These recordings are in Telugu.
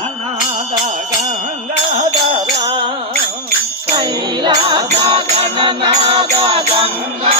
Hana గగననాద గంగా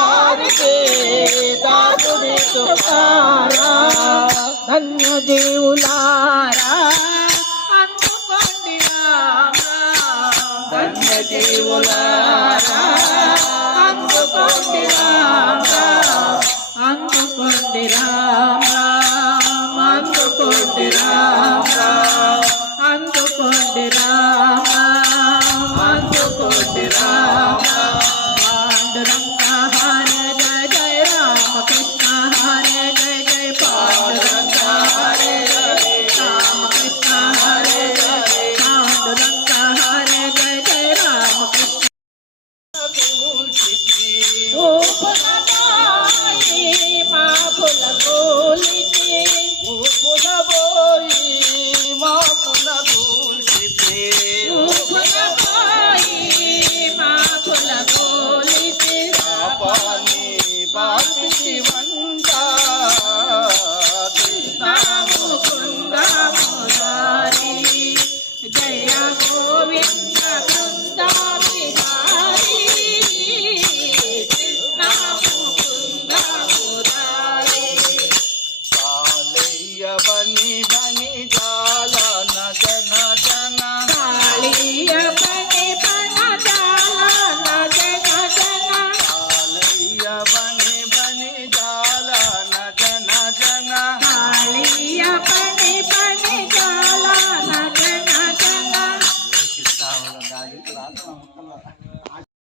అందుకోండి రా